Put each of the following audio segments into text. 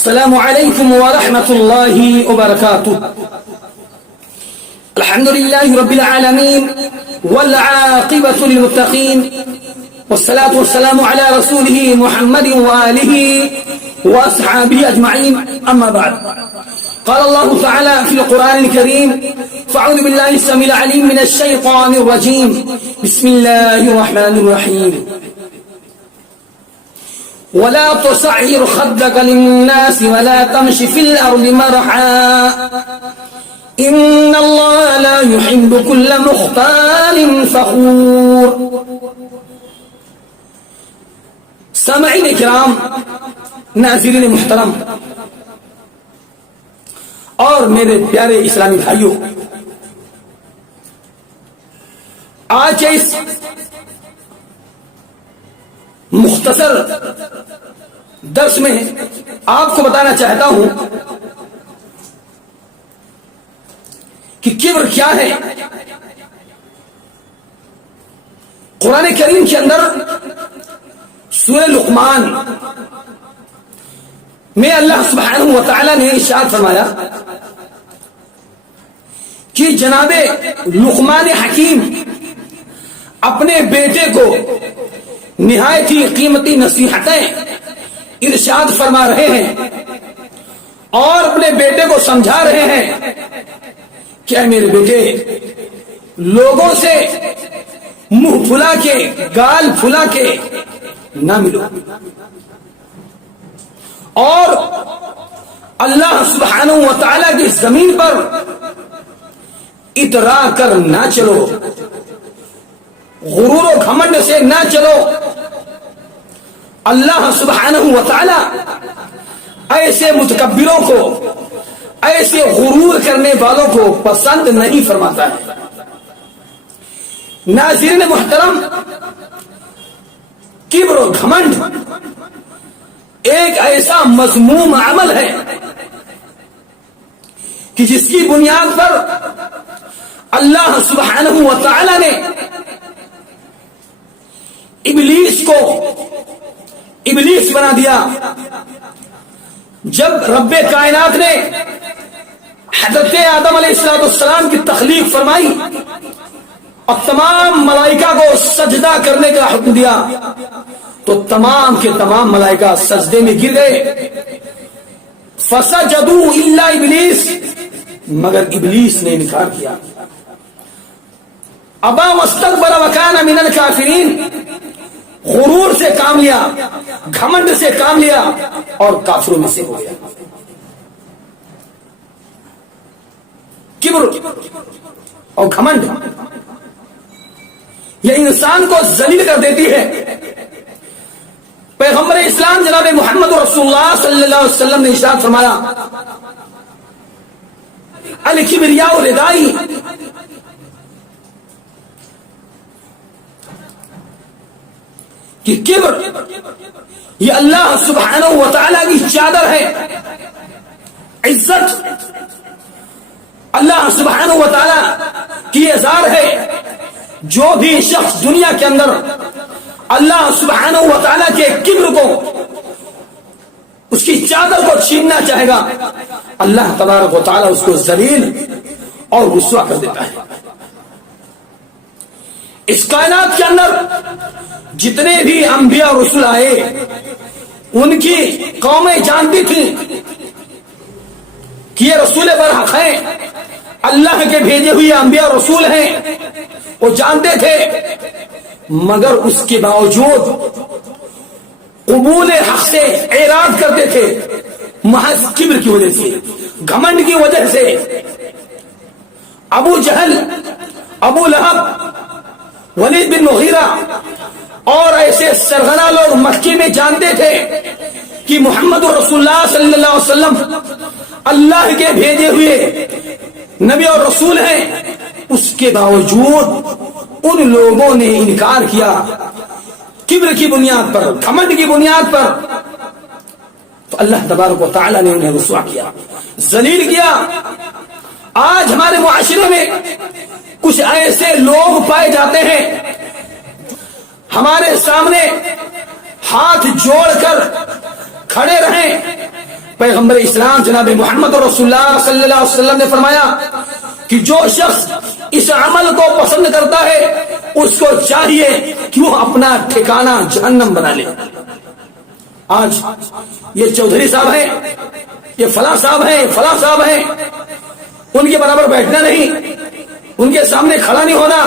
السلام عليكم ورحمة الله وبركاته. الحمد لله رب العالمين والعاقبة للمتقين، والصلاة والسلام على رسوله محمد وآله وأصحابه أجمعين. أما بعد، قال الله تعالى في القرآن الكريم: فأعوذ بالله السميع العليم من الشيطان الرجيم، بسم الله الرحمن الرحيم. ولا تصعر خدك للناس ولا تمش في الأرض مرحا إن الله لا يحب كل مختال فخور. سامعین اکرام، ناظرین محترم اور میرے پیارے اسلامی بھائیوں، آج کے اس مختصر درس میں آپ کو بتانا چاہتا ہوں کہ کبر کیا ہے. قرآن کریم کے اندر سورہ لقمان میں اللہ سبحانہ و تعالی نے ارشاد فرمایا کہ جناب لقمان حکیم اپنے بیٹے کو نہایت ہی قیمتی نصیحتیں ارشاد فرما رہے ہیں اور اپنے بیٹے کو سمجھا رہے ہیں کہ اے میرے بیٹے، لوگوں سے منہ پھلا کے، گال پھلا کے نہ ملو، اور اللہ سبحانہ و تعالی کی زمین پر اترا کر نہ چلو، غرور و گھمنڈ سے نہ چلو. اللہ سبحانہ و تعالی ایسے متکبروں کو، ایسے غرور کرنے والوں کو پسند نہیں فرماتا ہے. ناظرین محترم، کبر و گھمنڈ ایک ایسا مذموم عمل ہے کہ جس کی بنیاد پر اللہ سبحانہ و تعالی نے ابلیس کو ابلیس بنا دیا. جب رب کائنات نے حضرت آدم علیہ السلام کی تخلیق فرمائی اور تمام ملائکہ کو سجدہ کرنے کا حکم دیا تو تمام کے تمام ملائکہ سجدے میں گر گئے. فسجدوا الا ابلیس، مگر ابلیس نے انکار کیا. ابا واستكبر وكان من الكافرین، غرور سے کام لیا، گھمنڈ سے کام لیا اور کافروں میں سے ہو گیا. کبر اور گھمنڈ یہ انسان کو ذلیل کر دیتی ہے. پیغمبر اسلام جناب محمد رسول اللہ صلی اللہ علیہ وسلم نے ارشاد فرمایا: الکبریاء ردائی، کہ کبر یہ اللہ سبحانہ و تعالی کی چادر ہے. عزت اللہ سبحانہ و تعالی کی ازار ہے. جو بھی شخص دنیا کے اندر اللہ سبحانہ و تعالی کے کبر کو، اس کی چادر کو چھیننا چاہے گا، اللہ تبارک و تعالی اس کو ذلیل اور رسوا کر دیتا ہے. اس کائنات کے اندر جتنے بھی انبیاء اور رسول آئے، ان کی قومیں جانتی تھیں کہ یہ رسول برحق ہیں، اللہ کے بھیجے ہوئے انبیاء اور رسول ہیں، وہ جانتے تھے. مگر اس کے باوجود قبول حق سے اعراض کرتے تھے، محض کبر کی وجہ سے، گھمنڈ کی وجہ سے. ابو جہل، ابو لہب، ولید بن مغیرہ اور ایسے سرغنہ لوگ مکے میں جانتے تھے کہ محمد رسول اللہ صلی اللہ علیہ وسلم اللہ کے بھیجے ہوئے نبی اور رسول ہیں. اس کے باوجود ان لوگوں نے انکار کیا، کبر کی بنیاد پر، گھمنڈ کی بنیاد پر. تو اللہ تبارک و تعالی نے انہیں رسوا کیا، ذلیل کیا. آج ہمارے معاشرے میں کچھ ایسے لوگ پائے جاتے ہیں، ہمارے سامنے ہاتھ جوڑ کر کھڑے رہیں، پیغمبر اسلام جناب محمد رسول اللہ صلی اللہ علیہ وسلم نے فرمایا کہ جو شخص اس عمل کو پسند کرتا ہے اس کو چاہیے کہ وہ اپنا ٹھکانہ جہنم بنا لے. آج یہ چودھری صاحب ہیں, یہ فلاں صاحب ہیں, فلاں صاحب ہیں, ان کے برابر بیٹھنا نہیں, ان کے سامنے کھڑا نہیں ہونا,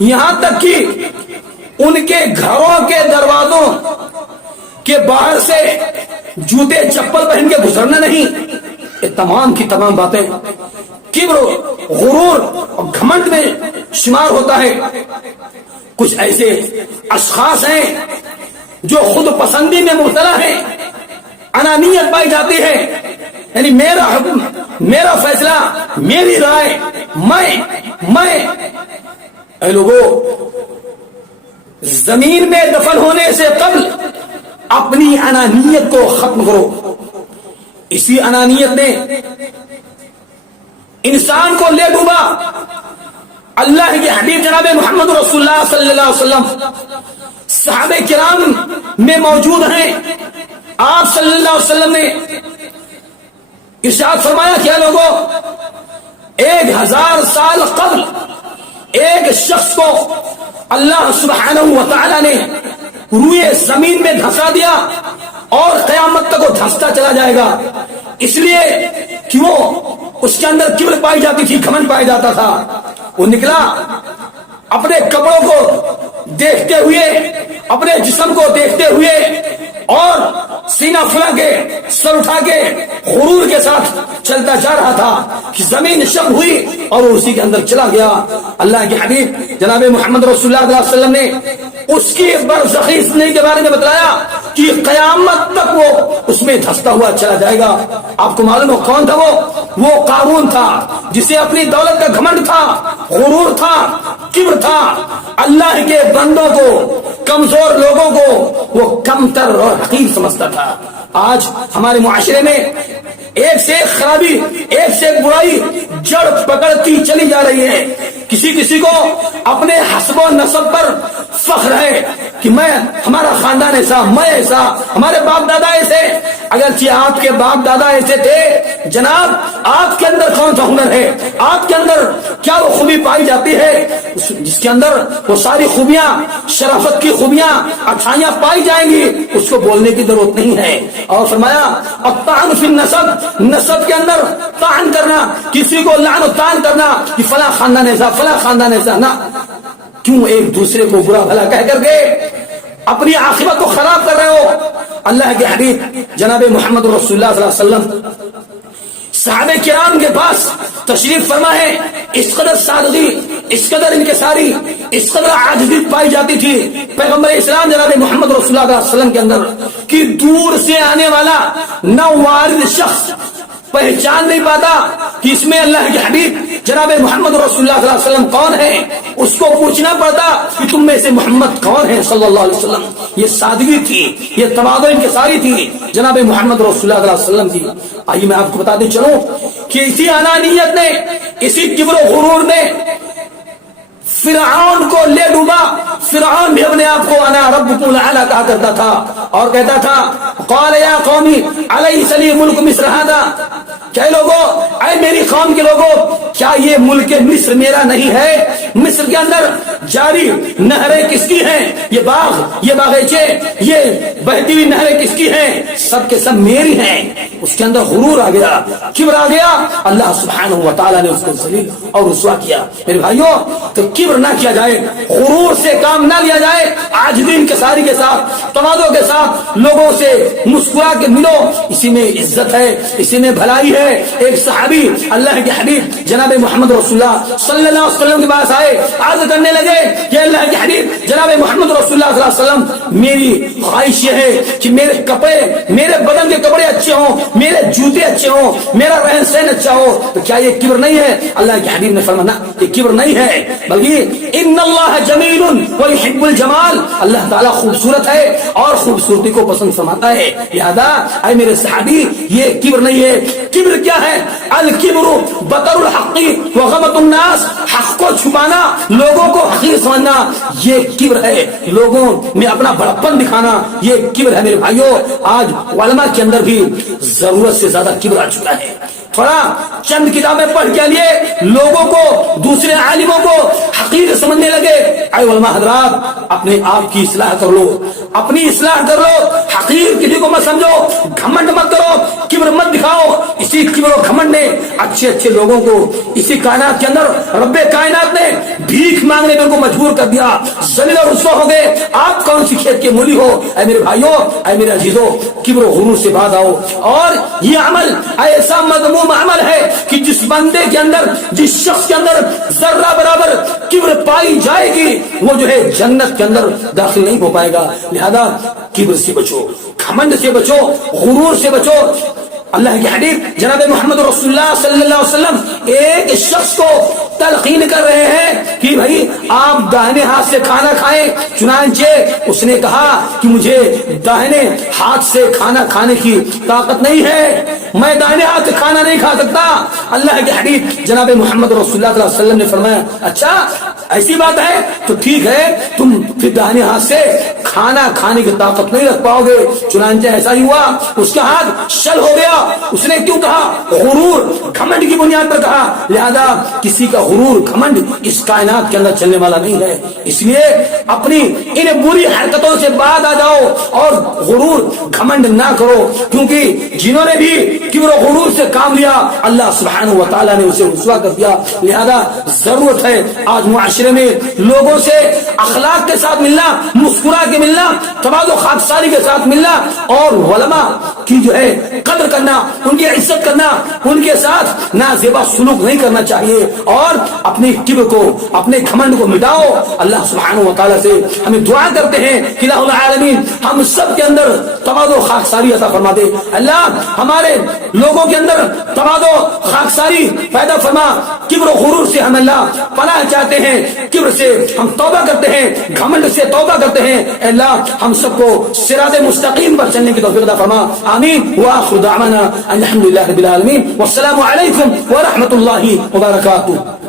یہاں تک کہ ان کے گھروں کے دروازوں کے باہر سے جوتے چپل پہن کے گزرنا نہیں. یہ تمام کی تمام باتیں کبر, غرور اور گھمنڈ میں شمار ہوتا ہے. کچھ ایسے اشخاص ہیں جو خود پسندی میں مبتلا ہیں, انانیت پائی جاتی ہے, یعنی میرا حکم, میرا فیصلہ, میری رائے, میں. اے لوگوں, زمین میں دفن ہونے سے قبل اپنی انانیت کو ختم کرو. اسی انانیت نے انسان کو لے ڈوبا. اللہ کے حبیب جناب محمد رسول اللہ صلی اللہ علیہ وسلم صحابہ کرام میں موجود ہیں. آپ صلی اللہ علیہ وسلم نے ارشاد فرمایا کیا لوگوں, 1000 سال قبل ایک شخص کو اللہ سبحانہ و تعالی نے روئے زمین میں دھسا دیا اور قیامت تک وہ دھستا چلا جائے گا, اس لیے کہ وہ اس کے اندر کبر پائی جاتی تھی, گھمنڈ پایا جاتا تھا. وہ نکلا اپنے کپڑوں کو دیکھتے ہوئے, اپنے جسم کو دیکھتے ہوئے, اور سینہ پھلا کے, سر اٹھا کے, غرور کے ساتھ چلتا جا رہا تھا کہ زمین شب ہوئی اور وہ اسی کے اندر چلا گیا. اللہ کے حبیب جناب محمد رسول اللہ صلی اللہ علیہ وسلم نے اس کی برزخی زندگی کے بارے میں بتلایا کہ قیامت تک وہ اس میں دھستا ہوا چلا جائے گا. آپ کو معلوم ہو کون تھا وہ قارون تھا, جسے اپنی دولت کا گھمنڈ تھا, غرور تھا, کبر تھا. اللہ کے بندوں کو, کمزور لوگوں کو وہ کمتر اور حقیر سمجھتا تھا. آج ہمارے معاشرے میں ایک سے ایک خرابی, ایک سے ایک برائی جڑ پکڑتی چلی جا رہی ہے. کسی کو اپنے حسب و نسب پر فخر ہے کہ ہمارا خاندان ایسا, میں ایسا, ہمارے باپ دادا ایسے. اگرچہ آپ کے باپ دادا ایسے تھے, جناب آپ کے اندر کون سا ہنر ہے, آپ کے اندر کیا وہ خوبی پائی جاتی ہے جس کے اندر وہ ساری خوبیاں, شرافت کی خوبیاں, اچھائیاں پائی جائیں گی, اس کو بولنے کی ضرورت نہیں ہے. اور فرمایا الطعن فی النسب, نسب کے اندر طعن کرنا, کسی کو لعن و طعن کرنا کہ فلاں خاندان ایسا, فلاں خاندان ایسا, نہ. کیوں ایک دوسرے کو برا بھلا کہہ کر کے اپنی عاقبت کو خراب کر رہے ہو. اللہ کے حبیب جناب محمد رسول اللہ صلی اللہ علیہ وسلم صحابہ کرام کے پاس تشریف فرما ہے. اس قدر سادگی, اس قدر انکساری, اس قدر عاجزی پائی جاتی تھی پیغمبر اسلام جناب محمد رسول اللہ علیہ وسلم کے اندر کہ دور سے آنے والا نوارد شخص پہچان نہیں پاتا کہ اس میں اللہ کے حبیب جناب محمد رسول اللہ صلی اللہ علیہ وسلم کون ہے. اس کو پوچھنا پڑتا کہ تم میں سے محمد کون ہے صلی اللہ علیہ وسلم. یہ سادگی تھی, یہ تواضع انکساری تھی جناب محمد رسول اللہ صلی اللہ علیہ وسلم کی. آئیے میں آپ کو بتاتے چلوں کہ اسی انانیت نے, اسی کبر و غرور نے فرعون کو لے ڈوبا. فرعون بھی اپنے آپ کو انا ربکم الاعلی کہا کرتا تھا اور کہتا تھا قال یا قومی الیس لی ملک مصر ھذا, کہ لوگوں, اے میری قوم کے لوگوں, کیا یہ ملک مصر میرا نہیں ہے؟ مصر کے اندر جاری نہریں کس کی ہیں؟ یہ باغ, یہ باغیچے, یہ بہتی ہوئی نہریں کس کی ہیں؟ سب کے سب میری ہیں. اس کے اندر غرور آ گیا, کبر آ گیا. اللہ سبحانہ و تعالیٰ نے اس کو ذلیل اور رسوا کیا. میرے بھائیوں, تو کبر نہ کیا جائے, غرور سے کام نہ لیا جائے, عاجزی انکساری کے ساتھ, تواضع کے ساتھ لوگوں سے مسکرا کے ملو. اسی میں عزت ہے, اسی میں بھلائی ہے. ایک صحابی اللہ کے حبیب جناب محمد رسول اللہ صلی اللہ علیہ وسلم کے پاس آئے, عرض کرنے لگے کہ اللہ کے حبیب جناب محمد رسول اللہ صلی اللہ علیہ وسلم, میری خواہش یہ ہے کہ میرے کپڑے, میرے بدن کے کپڑے اچھے ہوں, میرے جوتے اچھے ہوں, میرا رہن سہن اچھا ہو. تو کیا یہ کبر نہیں ہے؟ اللہ کے حبیب نے فرمایا یہ کبر نہیں ہے, بلکہ ان اللہ جمیل ویحب الجمال, اللہ تعالیٰ خوبصورت ہے اور خوبصورتی کو پسند فرماتا ہے. لہذا اے میرے صحابی, یہ کبر نہیں ہے. کبر کیا ہے؟ الکبر بطر الحق وغمط الناس, حق کو چھپانا, لوگوں کو حقیر سمجھنا, یہ کبر ہے. لوگوں میں اپنا بڑپن دکھانا, یہ کبر ہے. میرے بھائیوں, آج علماء کے اندر بھی ضرورت سے زیادہ کبر آ چکا ہے. تھوڑا چند کتابیں پڑھ کے لیے لوگوں کو, دوسرے عالموں کو حقیر سمجھنے لگے. اے علماء حضرات, اپنے آپ کی اصلاح کر لو, اپنی اصلاح کر لو. حقیر کسی کو مت سمجھو, گھمنڈ مت کرو, کبر مت دکھاؤ. اسی کبر و گھمنڈ نے اچھے اچھے لوگوں کو اسی کائنات کے اندر رب کائنات نے بھیک مانگنے میں ان کو مجبور کر دیا, ذلیل اور رسوا ہو گئے. آپ کون سی کھیت کے مولی ہو؟ اے میرے بھائیوں, اے میرے عزیزوں, کبر و غرور سے باز آؤ. اور یہ عمل ایسا مذموم عمل ہے کہ جس بندے کے اندر, جس شخص کے اندر ذرہ برابر کبر پائی جائے گی, وہ جو ہے جنت کے اندر داخل نہیں ہو پائے گا. لہذا کبر سے بچو, گھمنڈ سے بچو, غرور سے بچو. اللہ کی حبیب جناب محمد رسول اللہ صلی اللہ علیہ وسلم ایک شخص کو تلقین کر رہے ہیں کہ بھائی آپ داہنے ہاتھ سے کھانا کھائیں. چنانچہ اس نے کہا کہ مجھے داہنے ہاتھ سے کھانا کھانے کی طاقت نہیں ہے, میں داہنے ہاتھ سے کھانا نہیں کھا سکتا. اللہ کے حبیب جناب محمد رسول اللہ صلی اللہ علیہ وسلم نے فرمایا, اچھا ایسی بات ہے تو ٹھیک ہے, تم پھر داہنے ہاتھ سے کھانا کھانے کی طاقت نہیں رکھ پاؤ گے. چنانچہ ایسا ہی ہوا, اس کا ہاتھ شل ہو گیا. اس نے کیوں کہا؟ غرور, گھمنڈ کی بنیاد پر کہا. لہذا کسی کا غرور, گھمنڈ اس کائنات کے اندر چلنے والا نہیں ہے. اس لیے اپنی ان بری حرکتوں سے بعد آ جاؤ اور غرور گھمنڈ نہ کرو, کیونکہ جنہوں نے بھی کبر و غرور سے کام لیا اللہ سبحانہ و تعالیٰ نے اسے رسوا کر دیا. لہذا ضرورت ہے آج معاشرے میں لوگوں سے اخلاق کے ساتھ ملنا, مسکرا کے ملنا, تواضع و خاکساری کے ساتھ ملنا, اور علماء کی جو ہے قدر کرنا, ان کی عزت کرنا, ان کے ساتھ نازیبا سلوک نہیں کرنا چاہیے. اور اپنے کبر کو, اپنے گھمنڈ کو مٹاؤ. اللہ سبحانہ و تعالیٰ سے ہمیں دعا کرتے ہیں کہ الہ العالمین ہم سب کے اندر تواضع و خاکساری عطا فرما دے. اللہ ہمارے لوگوں کے اندر تواضع و خاکساری پیدا فرما. کبر و غرور سے ہم اللہ پناہ چاہتے ہیں, کبر سے ہم توبہ کرتے ہیں, گھمنڈ سے توبہ کرتے ہیں. اللہ ہم سب کو صراط مستقیم پر چلنے کی توفیق عطا فرما. آمین. وآخر دعوانا الحمد للہ رب العالمین, والسلام علیکم ورحمۃ اللہ وبرکاتہ.